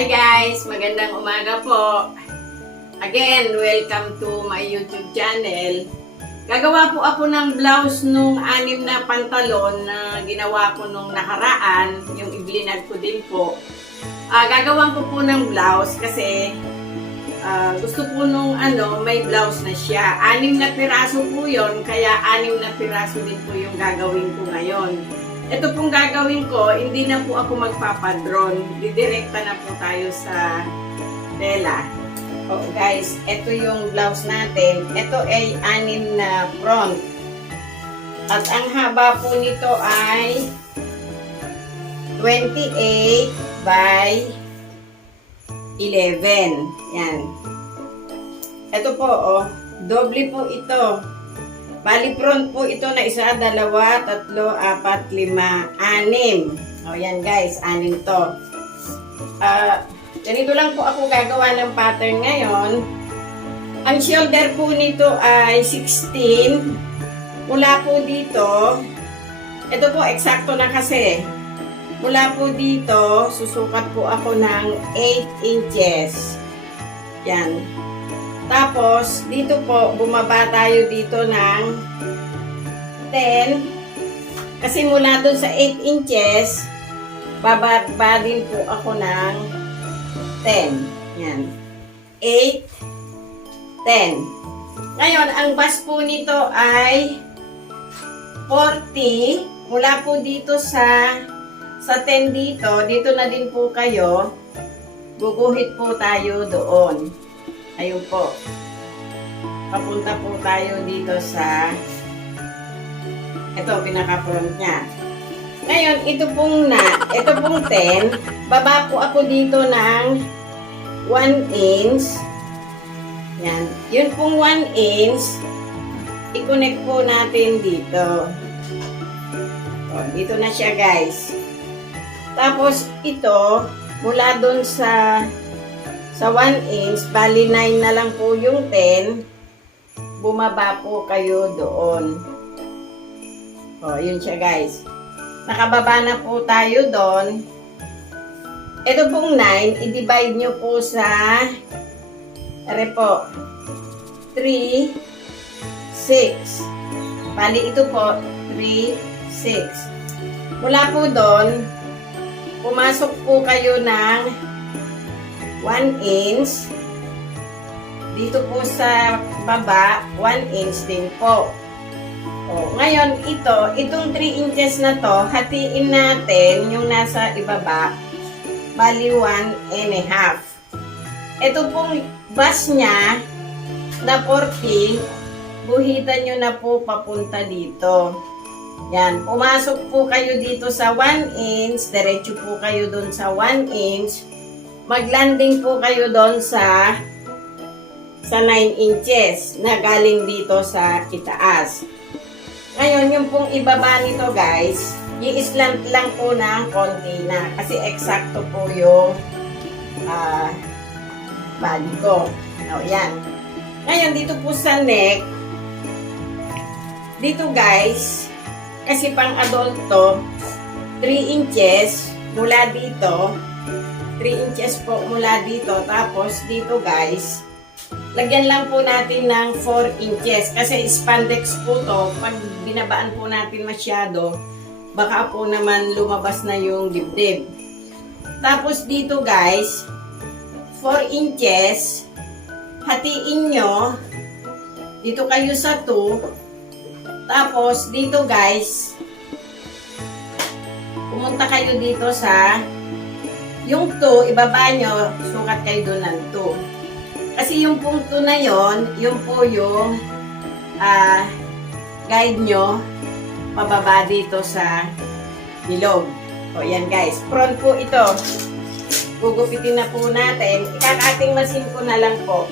Hi guys! Magandang umaga po. Again, welcome to my YouTube channel. Gagawa po ako ng blouse nung 6 na pantalon na ginawa ko nung nakaraan. Yung iblinag ko din po. Gagawan ko po ng blouse kasi gusto ko nung may blouse na siya. 6 na piraso po yun, kaya 6 na piraso din po yung gagawin ko ngayon. Ito pong gagawin ko, hindi na po ako magpapadron. Didirekta na po tayo sa tela. Oh, guys, ito yung blouse natin. Ito ay 6 na front. At ang haba po nito ay 28 by 11. Yan. Ito po, doble po ito. Bali front po ito na 1, 2, 3, 4, 5, 6. O yan guys, 6 to. Ganito lang po ako gagawa ng pattern ngayon. Ang shoulder po nito ay 16. Mula po dito, ito po eksakto na kasi. Mula po dito, susukat po ako ng 8 inches. Yan. Tapos, dito po, bumaba tayo dito ng 10. Kasi mula doon sa 8 inches, bababa din po ako ng 10. Yan. 8, 10. Ngayon, ang bust po nito ay 40. Mula po dito sa 10 dito na din po kayo. Guguhit po tayo doon. Ayun po. Papunta po tayo dito sa ito, pinaka-front niya. Ngayon, ito pong 10, baba po ako dito ng 1 inch. Yan. Yun pong 1 inch, i-connect po natin dito. So, dito na siya, guys. Tapos, ito, mula dun sa 1 inch, bali 9 na lang po yung 10, bumaba po kayo doon. O, yun siya guys. Nakababa na po tayo doon. Ito pong 9, i-divide nyo po sa 3, 6. Bali ito po, 3, 6. Mula po doon, pumasok po kayo ng 1 inch. Dito po sa baba, 1 inch din po. Ngayon, itong 3 inches na to, hatiin natin yung nasa ibaba, bali 1.5. Ito pong bust niya na 40, buhitan nyo na po papunta dito. Yan, pumasok po kayo dito sa 1 inch, diretso po kayo dun sa 1 inch, mag-landing po kayo doon sa 9 inches na galing dito sa itaas. Ngayon, yung pong ibaba nito guys, i-slant lang po ng konti na kasi eksakto po yung body ko. O, yan. Ngayon, dito po sa neck, dito guys, kasi pang adult to, 3 inches mula dito, 3 inches po mula dito. Tapos dito guys, lagyan lang po natin ng 4 inches. Kasi spandex po to. Pag binabaan po natin masyado, baka po naman lumabas na yung dibdib. Tapos dito guys, 4 inches. Hatiin nyo. Dito kayo sa 2. Tapos dito guys, pumunta kayo dito sa yung 2, ibaba nyo, sukat kayo doon ng 2. Kasi yung pong 2 na yon, yung po yung guide nyo pababa dito sa bilog. O yan guys, front po ito. Gugupitin na po natin. Ikakating masin ko na lang po.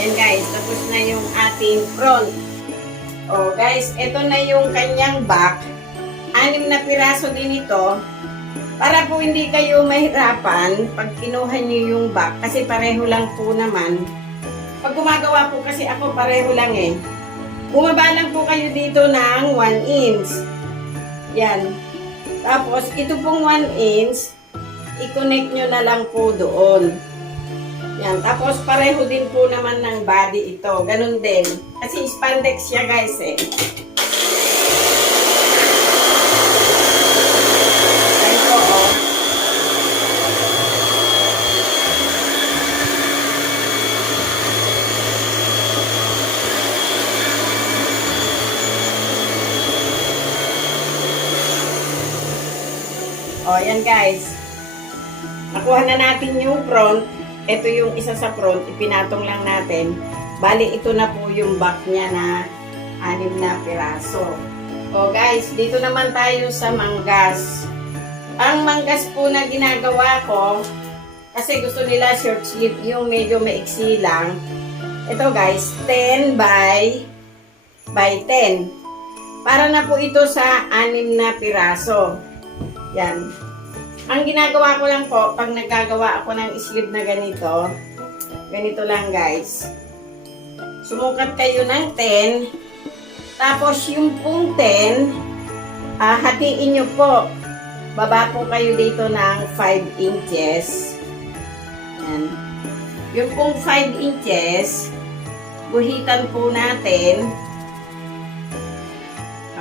Ayan guys, tapos na yung ating front. O guys, ito na yung kanyang back. 6 na piraso din ito. Para po hindi kayo mahirapan pag kinuha niyo yung back. Kasi pareho lang po naman. Pag gumagawa po kasi ako pareho lang eh. Bumaba lang po kayo dito ng 1 inch. Yan. Tapos ito pong 1 inch, i-connect nyo na lang po doon. Yan. Tapos pareho din po naman ng body ito. Ganun din. Kasi spandex siya guys eh. Yan po oh. O yan guys. Nakuha na natin yung front. Ito yung isa sa front, ipinatong lang natin. Bali, ito na po yung back niya na 6 na piraso. O guys, dito naman tayo sa manggas. Ang manggas po na ginagawa ko, kasi gusto nila short sleeve, yung medyo maiksi lang. Ito guys, 10 by 10. Para na po ito sa 6 na piraso. Yan. Ang ginagawa ko lang po, pag nagagawa ako ng sleeve na ganito, ganito lang guys. Sumukat kayo ng 10. Tapos yung pong 10, hatiin nyo po. Baba po kayo dito ng 5 inches. Yan. Yung pong 5 inches, guhitan po natin.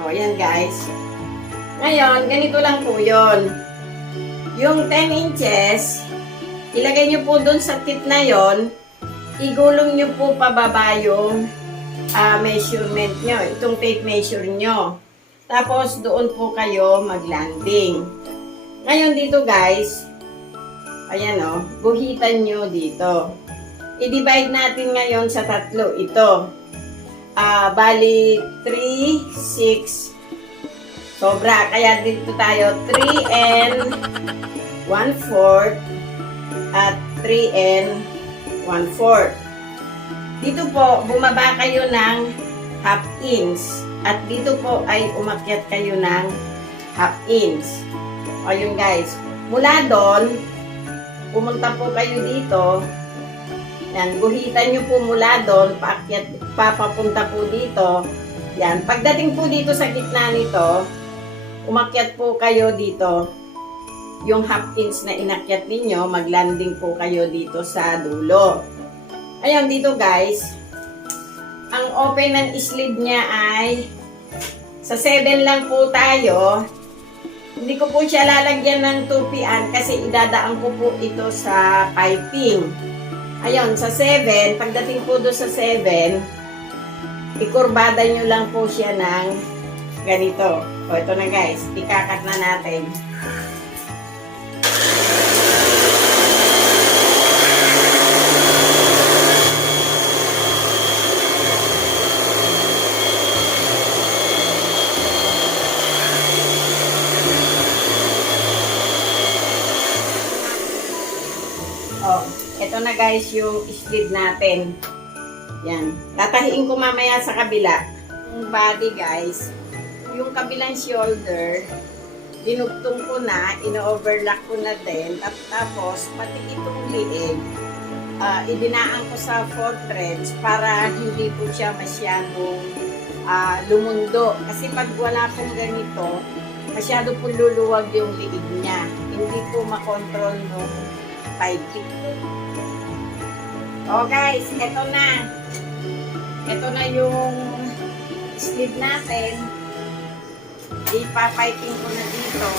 O, yan guys. Ngayon, ganito lang po yon. Yung 10 inches, ilagay nyo po dun sa tip na yon, igulong nyo po pababa yung measurement nyo, itong tape measure nyo. Tapos, doon po kayo mag-landing. Ngayon dito guys, ayan o, guhitan nyo dito. I-divide natin ngayon sa 3 ito. Bali, 3, 6, sobra. Kaya dito tayo 3 and 1/4 at 3 and 1/4. Dito po, bumaba kayo ng 1/2 inch. At dito po ay umakyat kayo ng 1/2 inch. O yun guys. Mula doon, pumunta po kayo dito. Yan, guhitan nyo po mula doon, paakyat, papapunta po dito. Yan, pagdating po dito sa gitna nito, umakyat po kayo dito. Yung 1/2 inch na inakyat ninyo, maglanding po kayo dito sa dulo. Ayun, dito guys, ang open ng sleeve niya ay sa 7 lang po tayo. Hindi ko po siya lalagyan ng tupian kasi idadaan ko po ito sa piping. Ayun, sa 7, pagdating po doon sa 7, ikurbada nyo lang po siya ng ganito. O, ito na guys, ikakat na natin. Oh, ito na guys yung sleeve natin. Yan. Tatahiin ko mamaya sa kabila. Yung body guys, yung kabilang shoulder, dinugtong ko na, ino-overlock ko na din. Tapos, pati itong liig, idinaan ko sa 4 threads para hindi po siya masyadong lumundo. Kasi pag wala pong ganito, masyado po luluwag yung liig niya. Hindi po makontrol nung piping. Oh guys, eto na. Ito na yung sleeve natin. Ipapiping ko na dito.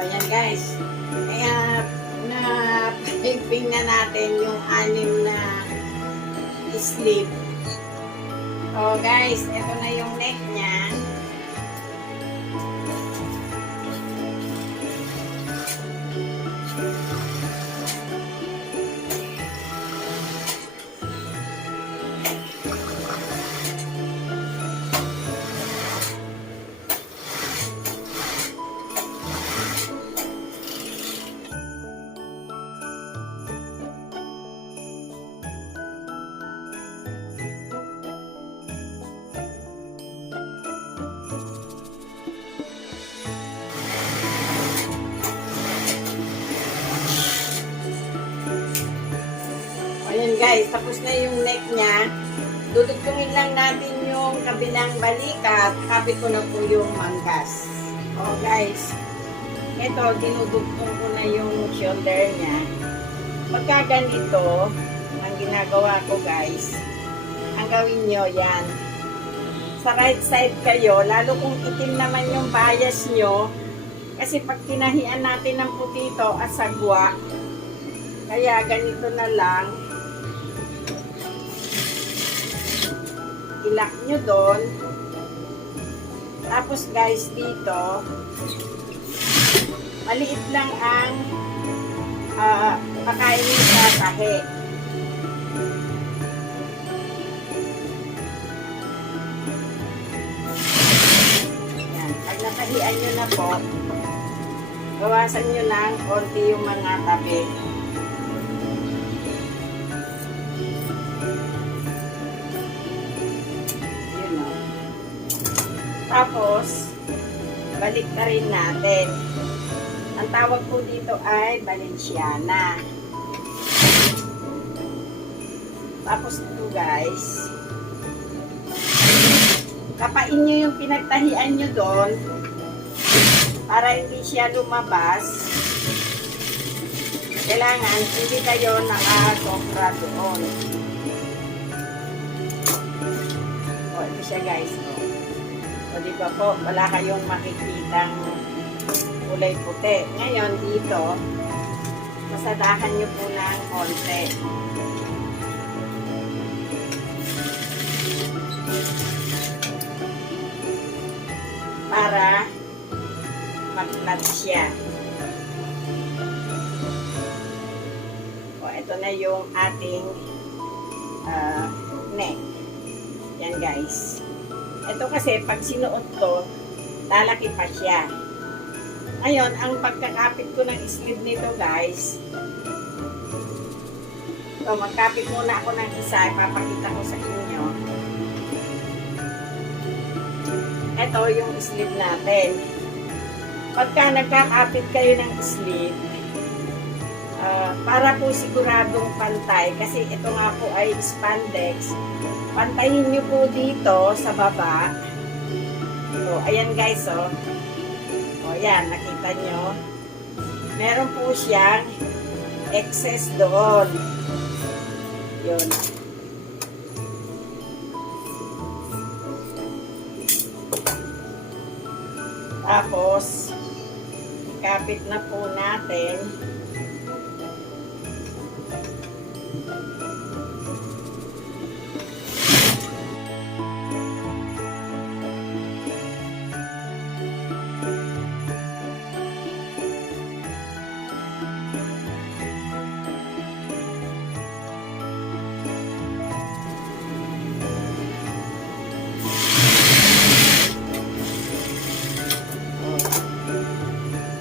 Ayan guys, kaya na-piping na natin yung 6 na sleeve. So guys, ito na yung neck niya. guys, tapos na yung neck niya. Dudugtungin lang natin yung kabilang balikat. Kapit ko na po yung manggas. Oh guys, ito, dinudugtong ko na yung shoulder niya. Pagka ganito, ang ginagawa ko guys, ang gawin nyo yan. Sa right side kayo, lalo kung itim naman yung bias nyo, kasi pag tinahian natin ng putito at sagwa, kaya ganito na lang, ilak nyo doon. Tapos guys, dito, maliit lang ang pakainin sa tahe. Yan. Pag natahian nyo na po, bawasan nyo lang konti yung mga tabi. Yun o. Tapos, balik na rin natin. Ang tawag po dito ay Valenciana. Tapos ito guys, kapain nyo yung pinagtahian nyo doon para hindi siya lumabas. Kailangan hindi kayo nakasobra doon. O, ito siya guys. O, di ba po, wala kayong makikitang kulay puti. Ngayon, dito, masadahan nyo po ng konti. Para mag-flat siya. O, ito na yung ating neck. Yan guys. Ito kasi, pag sinuot to, lalaki pa siya. Ngayon, ang pagkakapit ko ng sleeve nito guys, so magkapit muna ako ng isa, ipapakita ko sa inyo. Ito yung sleeve natin. Pagka nagkakapit kayo ng sleeve, para po siguradong pantay, kasi ito nga po ay spandex, pantayin nyo po dito sa baba. So, ayan guys, oh. O yan, nakita nyo. Meron po siyang excess doon. Yun. Tapos, ikapit na po natin.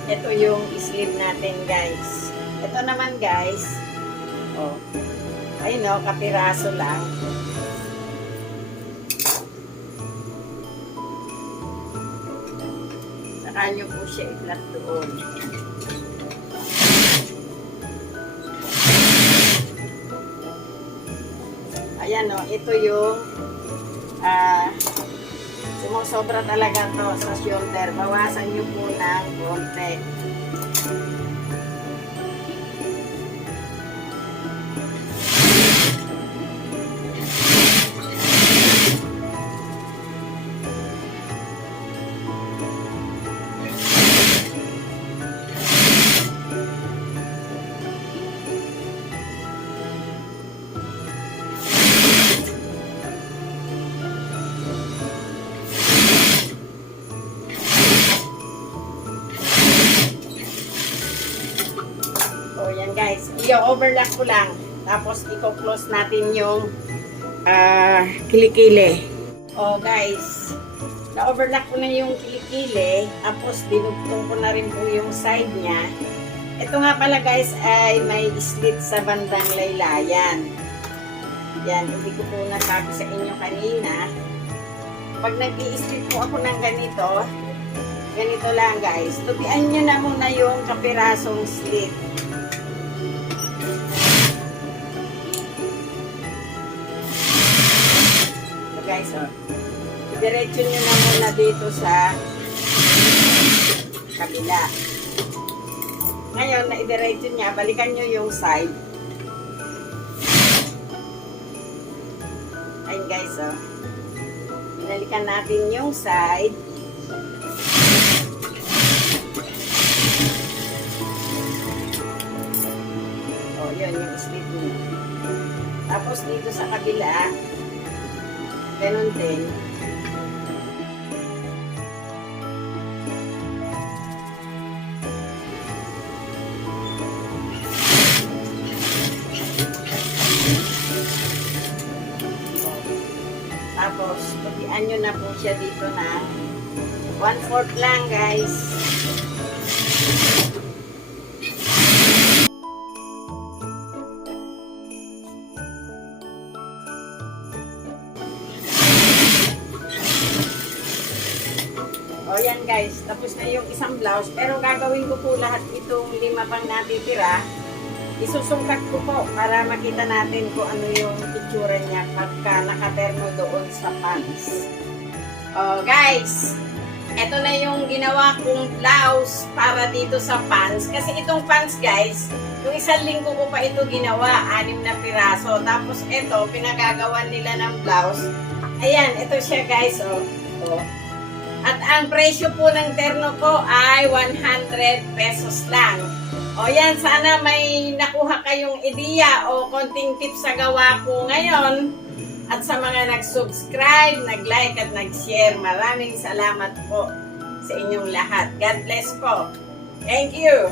Ito yung sleeve natin guys. Ito naman guys, oh, ayun o, kapiraso lang. Saka nyo po siya i-flat doon. Ayan o, ito yung sumusobra talaga to sa shoulder. Bawasan nyo po ng konti. Guys, i-overlock ko lang. Tapos, i-close natin yung kilikili. O, guys, na-overlock ko na yung kilikili. Tapos, dinugtong ko na rin po yung side niya. Ito nga pala, guys, ay may slit sa bandang laylayan. Yan, hindi ko po nasabi sa inyo kanina. Pag nag-i-slit po ako ng ganito, ganito lang, guys. Tupian nyo na muna yung kapirasong slit. guys, oh. Diretso nyo na muna dito sa kabila. Ngayon, na idiretso niya, balikan nyo yung side. Ayun guys, oh. Binalikan natin yung side. Oh, yun yung slit niya. Tapos dito sa kabila, ganun din. Tapos, pagkian nyo na po siya dito na 1/4 lang, guys. O, yan guys. Tapos na yung isang blouse. Pero gagawin ko po lahat itong 5 pang natitira. Isusungkat ko po para makita natin kung ano yung itsura niya pagka nakaterno doon sa pants. Oh, guys, eto na yung ginawa kong blouse para dito sa pants. Kasi itong pants, guys, yung isang linggo ko pa ito ginawa, 6 na piraso. Tapos ito, pinagagawan nila ng blouse. Ayan, ito siya, guys, oh. Oh. At ang presyo po ng terno ko ay 100 pesos lang. O yan, sana may nakuha kayong ideya o konting tips sa gawa ko ngayon. At sa mga nag-subscribe, nag-like at nag-share, maraming salamat po sa inyong lahat. God bless po. Thank you.